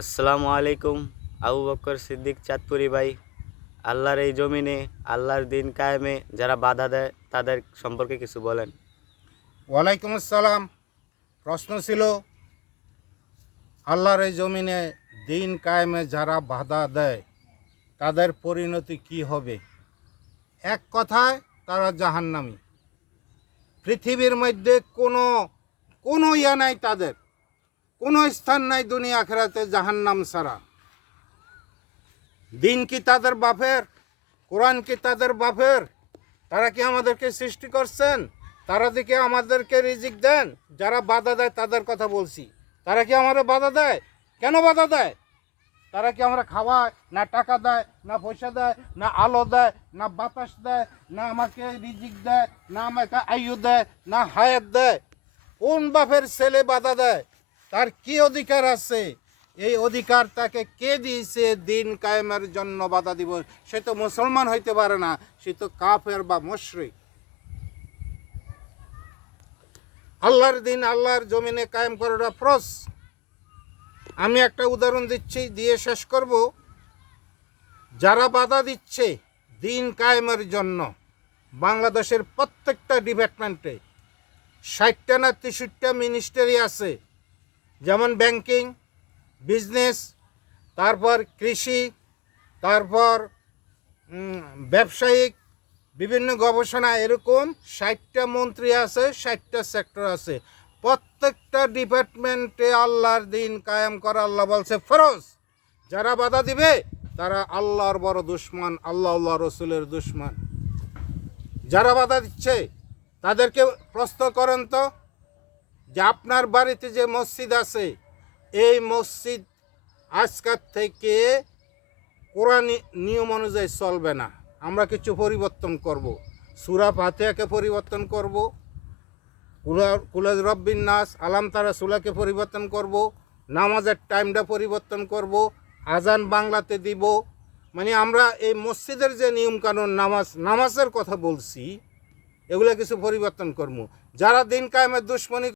আসসালামু আলাইকুম। আবু বকর সিদ্দিক চাঁদপুরি ভাই, আল্লাহর এই জমিনে আল্লাহর দিন কায়েমে যারা বাধা দেয় তাদের সম্পর্কে কিছু বলেন। ওয়ালাইকুম আসসালাম। প্রশ্ন ছিল আল্লাহর এই জমিনে দিন কায়েমে যারা বাধা দেয় তাদের পরিণতি কি হবে। এক কথায় তারা জাহান্নামী। পৃথিবীর মধ্যে কোনো কোনো ইয়া নাই, তাদের কোনো স্থান নাই দুনিয়া আখিরাতে জাহান্নাম ছাড়া। দিন কি তাদের বাপের, কোরআন কি তাদের বাপের? তারা কি আমাদেরকে সৃষ্টি করছেন? তারা দিকে আমাদেরকে রিজিক দেন? যারা বাধা দেয় তাদের কথা বলছি। তারা কি আমাদের বাধা দেয়? কেন বাধা দেয়? তারা কি আমরা খাওয়ায়? না টাকা দেয়, না পয়সা দেয়, না আলো দেয়, না বাতাস দেয়, না আমাকে রিজিক দেয়, না আমাকে আয়ু দেয়, না হায়াত দেয়? কোন বাপের ছেলে বাধা দেয়? তার কি অধিকার আছে? এই অধিকার তাকে কে দিয়েছে দিন কায়েমের জন্য বাধা দিব? সে তো মুসলমান হইতে পারে না, সে তো কাফের বা মুশরিক। আল্লাহর দিন আল্লাহর জমিনে কায়েম করাটা ফরজ। আমি একটা উদাহরণ দিচ্ছি, দিয়ে শেষ করব। যারা বাধা দিচ্ছে দিন কায়েমের জন্য, বাংলাদেশের প্রত্যেকটা ডিপার্টমেন্টে 60টা না 63টা মিনিস্ট্রি আছে। যেমন ব্যাংকিং, বিজনেস, তারপর কৃষি, তারপর ব্যবসায়িক, বিভিন্ন গবেষণা, এরকম 60টা মন্ত্রী আছে, 60টা সেক্টর আছে। প্রত্যেকটা ডিপার্টমেন্টে আল্লাহর দিন কায়েম করা আল্লাহ বলছে ফরজ। যারা বাধা দিবে তারা আল্লাহর বড় দুশ্মন, আল্লাহ রসুলের দুশ্মন। যারা বাধা দিচ্ছে তাদেরকে প্রশ্ন করেন তো, যে আপনার বাড়িতে যে মসজিদ আছে, এই মসজিদ আজকাল থেকে কোরআন নিয়ম অনুযায়ী চলবে না, আমরা কিছু পরিবর্তন করব। সূরা ফাতিহাকে পরিবর্তন করব, কুল রব্বিন নাস, আলাম তারা সূরাকে পরিবর্তন করব, নামাজের টাইমটা পরিবর্তন করব, আজান বাংলাতে দিব। মানে আমরা এই মসজিদের যে নিয়মকানুন, নামাজের কথা বলছি, এগুলো কিছু পরিবর্তন করব। যারা দিন কায়েমের দুশ্মনী